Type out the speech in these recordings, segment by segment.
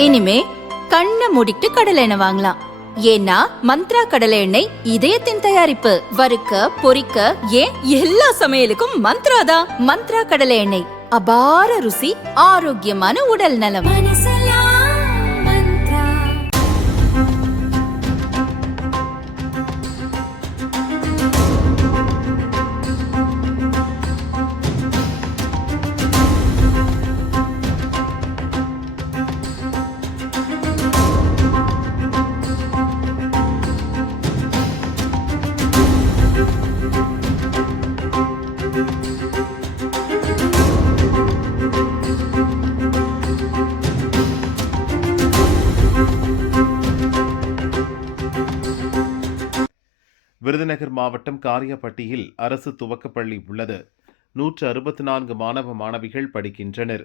இனிமே கண்ணை மூடிட்டு கடலை எண்ணெய் வாங்கலாம். ஏன்னா மந்த்ரா கடலை எண்ணெய் இதயத்தின் தயாரிப்பு. வறுக்க பொரிக்க ஏன் எல்லா சமையலுக்கும் மந்த்ரா தான். மந்த்ரா கடலை எண்ணெய், அபார ருசி, ஆரோக்கியமான உடல் நலம். விருதுநகர் மாவட்டம் காரியப்பட்டியில் அரசு துவக்கப்பள்ளி உள்ளது. 164 மாணவ மாணவிகள் படிக்கின்றனர்.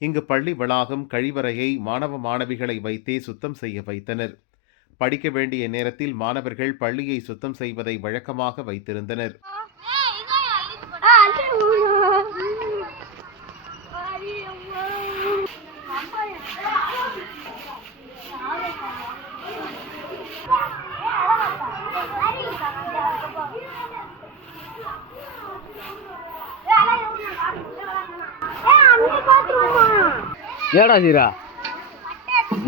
இங்கு பள்ளி வளாகம் கழிவறையை மாணவ மாணவிகளை வைத்தே சுத்தம் செய்ய வைத்தனர். படிக்க வேண்டிய நேரத்தில் மாணவர்கள் பள்ளியை சுத்தம் செய்வதை வழக்கமாக வைத்திருந்தனர். ஏடா சீரா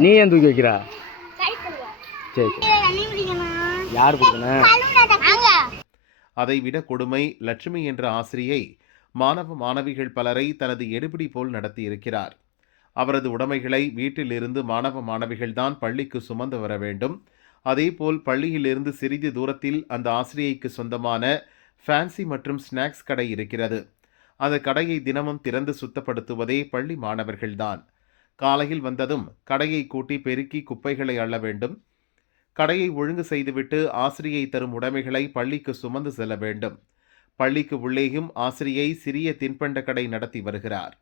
நீ ஏன் தூக்கி வைக்கிறா? சரி யார் கொடுக்கணும்? அதைவிட கொடுமை, லட்சுமி என்ற ஆசிரியை மாணவ மாணவிகள் பலரை தனது எடுபிடி போல் நடத்தியிருக்கிறார். அவரது உடைமைகளை வீட்டிலிருந்து மாணவ மாணவிகள்தான் பள்ளிக்கு சுமந்து வர வேண்டும். அதேபோல் பள்ளியிலிருந்து சிறிது தூரத்தில் அந்த ஆசிரியைக்கு சொந்தமான ஃபேன்சி மற்றும் ஸ்நாக்ஸ் கடை இருக்கிறது. அந்த கடையை தினமும் திறந்து சுத்தப்படுத்துவதே பள்ளி மாணவர்கள்தான். காலையில் வந்ததும் கடையை கூட்டி பெருக்கி குப்பைகளை அள்ள வேண்டும். கடையை ஒழுங்கு செய்துவிட்டு ஆசிரியை தரும் உடைமைகளை பள்ளிக்கு சுமந்து செல்ல வேண்டும். பள்ளிக்கு உள்ளேயும் ஆசிரியை சிறிய தின்பண்ட கடை நடத்தி வருகிறார்.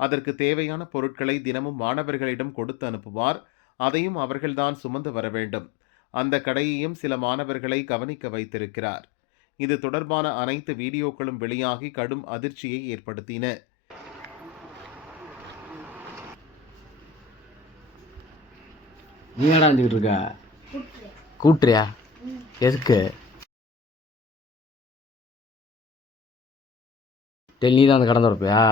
அதற்கு தேவையான பொருட்களை தினமும் மாணவர்களிடம் கொடுத்து அனுப்புவார். அதையும் அவர்கள்தான் சுமந்து வர வேண்டும். அந்த கடையையும் சில மாணவர்களை கவனிக்க வைத்திருக்கிறார். இது தொடர்பான அனைத்து வீடியோக்களும் வெளியாகி கடும் அதிர்ச்சியை ஏற்படுத்தின. நீ என்னடா செஞ்சுக்கிட்டு இருக்க? கூட்டுறியா? எதுக்கு? நீ தான் அந்த கடை திறப்பியா?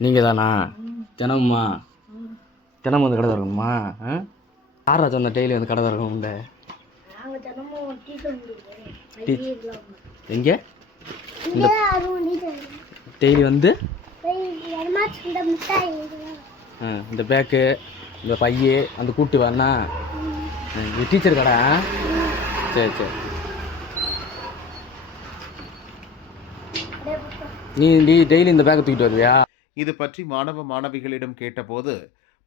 நீங்கள் தானா? தினமுமா? தினமும் வந்து கடை திறக்கணுமா? யாரா சொன்ன டெய்லி வந்து கடை திறக்கணும்? எங்கே டெய்லி வந்து இந்த பேக்கு, இந்த பைய, அந்த கூட்டு வரனா டீச்சர் கடை? சரி சரி. நீ டெய்லி இந்த பேக்கை தூக்கிட்டு வருவியா? இது பற்றி மாணவ மாணவிகளிடம் கேட்டபோது,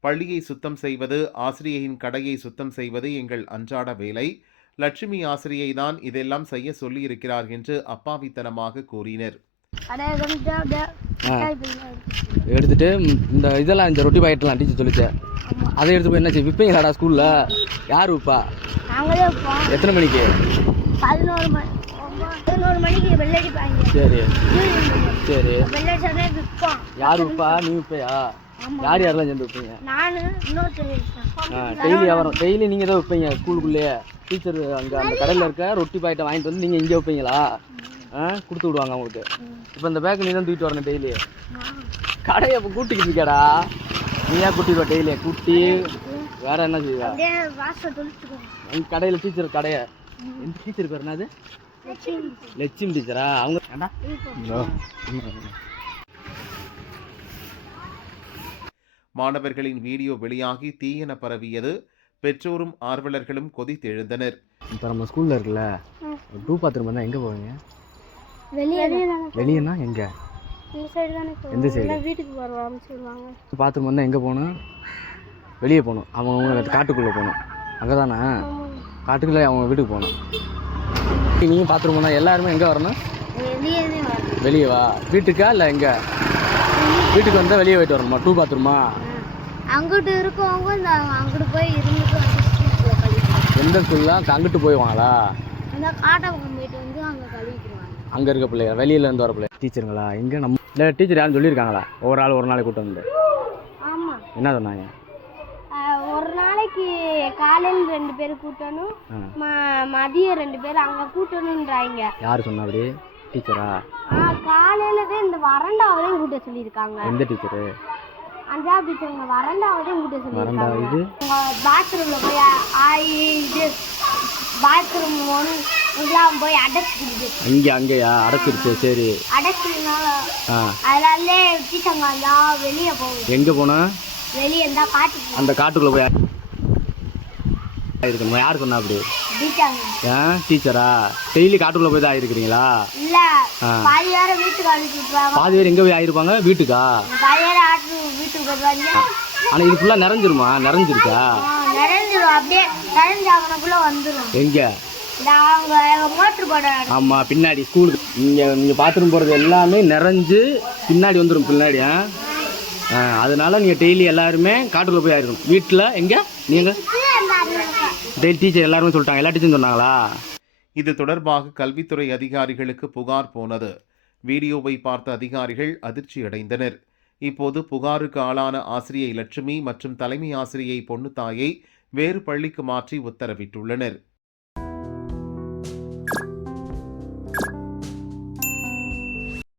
பள்ளியை சுத்தம் செய்வது, ஆசிரியையின் கடையை சுத்தம் செய்வது எங்கள் அன்றாட வேலை. லட்சுமி ஆசிரியை தான் இதெல்லாம் செய்ய சொல்லி இருக்கிறார் என்று அப்பாவித்தனமாக கூறினர். எடுத்துட்டு இந்த இதெல்லாம் இந்த ரொட்டி பாக்கெட்லாம் டீச்சர் சொல்லிச்சு, அதை எடுத்து போய் என்ன செய்ய விற்பீங்களாடா ஸ்கூல்ல? யார் விற்பா? எத்தனை மணிக்கு? 11 மணிக்கு வெள்ளடிப்பாங்க. சரி சரி. யார் விற்பா? நீ விற்பையா? யார் யாரெல்லாம் சேர்ந்து வைப்பீங்க? டெய்லி வியாபாரம், டெய்லி நீங்கள் தான் வைப்பீங்க ஸ்கூலுக்குள்ளேயே? டீச்சர் அங்கே அந்த கடையில் இருக்க ரொட்டி பாக்கெட்டை வாங்கிட்டு வந்து நீங்கள் இங்கே வைப்பீங்களா? கொடுத்து விடுவாங்க அவங்களுக்கு. இப்போ இந்த பேக்கு நீ தான் தூக்கிட்டு வரணும் டெய்லி. கடையை இப்போ கூட்டிக்கிட்டு இருக்கியாடா? நீ ஏன் கூட்டிடுவா டெய்லி? கூட்டி வேற என்ன செய்வா? கடையில் டீச்சர் கடையை எந்த டீச்சர் பேர் என்னது? லட்சுமி டீச்சரா? அவங்க மாணவர்களின் வீடியோ வெளியாகி தீயென பரவியது. பெற்றோரும் ஆர்வலர்களும் கொதித்தெழுந்தனர். இப்போ நம்ம ஸ்கூலில் இருக்குல்ல, டூ பாத்ரூம் வந்தால் எங்கே போவீங்க? வெளியேனா எங்கே? எந்த சைடு? வீட்டுக்கு வருவாங்க. பாத்ரூம் வந்தால் எங்கே போகணும்? வெளியே போகணும். அவங்க காட்டுக்குள்ளே போகணும். அங்கே தானே? காட்டுக்குள்ளே அவங்க வீட்டுக்கு போகணும். நீங்கள் பாத்ரூம் வந்தால் எல்லாருமே எங்கே வரணும்? வெளியே வா. வீட்டுக்கா இல்லை எங்கே? வீட்டுக்கு வந்தால் வெளியே போயிட்டு வரணுமா? டூ பாத்ரூமா? அங்கிட்டு இருக்கவங்க அங்கிட்டு போய் இருந்துட்டு எந்த ஸ்கூல்லாம் அங்கிட்டு போய்வாங்களா? அந்த காட்டப்பக்கம் போயிட்டு வந்து அங்கே கழுவிக்குவாங்க. அங்கே இருக்க பிள்ளைங்க, வெளியிலேருந்து வர பிள்ளை டீச்சருங்களா? எங்கே நம்ம இல்லை டீச்சர் யாரும் சொல்லியிருக்காங்களா? ஒரு ஆள் ஒரு நாளைக்கு கூட்டம் வந்து? ஆமாம். என்ன சொன்னாங்க? ஒரு நாளைக்கு காலையில் 2 பேர் கூட்டணும், மதியம் 2 பேர் அங்கே கூட்டணுன்றாங்க. யார் சொன்னா அப்படி? டீச்சரா? காலையில தான் இந்த வறண்டாவதையும் கூட்ட சொல்லியிருக்காங்க. எந்த டீச்சரு? 5ஆவது டீச்சருங்க வறண்டாவதையும் கூட்ட சொல்லியிருக்காங்க. இது பாத்ரூமில் போய் இது பாத்ரூம் எல்லாம் போய் அடைச்சிடுது. அங்கேயா அடைச்சிருச்சு? சரி, அடைச்சதுனால அதனால டீச்சருங்க எல்லாம் வெளியே போகுது. எங்கே போனா? வெளியே இருந்தால் காட்டுக்கு. அந்த காட்டுக்குள்ளே போய் ஆயிருக்கணும். யார் சொன்னா அப்படி? ஏன் டீச்சரா? டெய்லி காட்டுக்குள்ளே போய் தான் ஆயிருக்கிறீங்களா? இல்ல, பாதி வேற வீட்டுக்கு அனுப்பி விட்டுருவாங்க. பாதி பேர் எங்கே போய் ஆயிருப்பாங்க? வீட்டுக்கா? பாதி வேற வீட்டுக்கு போயிடுவாங்க. ஆனால் இது ஃபுல்லாக நிறைஞ்சிருமா? நிறைஞ்சிருக்கா? நிறைஞ்சிரும், அப்படியே நிறைஞ்சாங்கனக்குள்ள வந்துடும். எங்கே? அவங்க மோட்டர் போட. ஆமாம், பின்னாடி ஸ்கூலுக்கு நீங்கள் பாத்ரூம் போகிறது எல்லாமே நிறைஞ்சு பின்னாடி வந்துடும் பின்னாடி. அதனால நீங்கள் டெய்லி எல்லாருமே காட்டுக்குள்ளே போய் ஆயிருக்கணும். வீட்டில் எங்கே நீங்கள் டெய்லி டீச்சர் எல்லாருமே சொல்லிட்டாங்க? எல்லா டீச்சரும் சொன்னாங்களா? இது தொடர்பாக கல்வித்துறை அதிகாரிகளுக்கு புகார் போனது. வீடியோவை பார்த்த அதிகாரிகள் அதிர்ச்சியடைந்தனர். இப்போது புகாருக்கு ஆளான ஆசிரியை லட்சுமி மற்றும் தலைமை ஆசிரியை பொன்னுத்தாயை வேறு பள்ளிக்கு மாற்றி உத்தரவிட்டுள்ளனர்.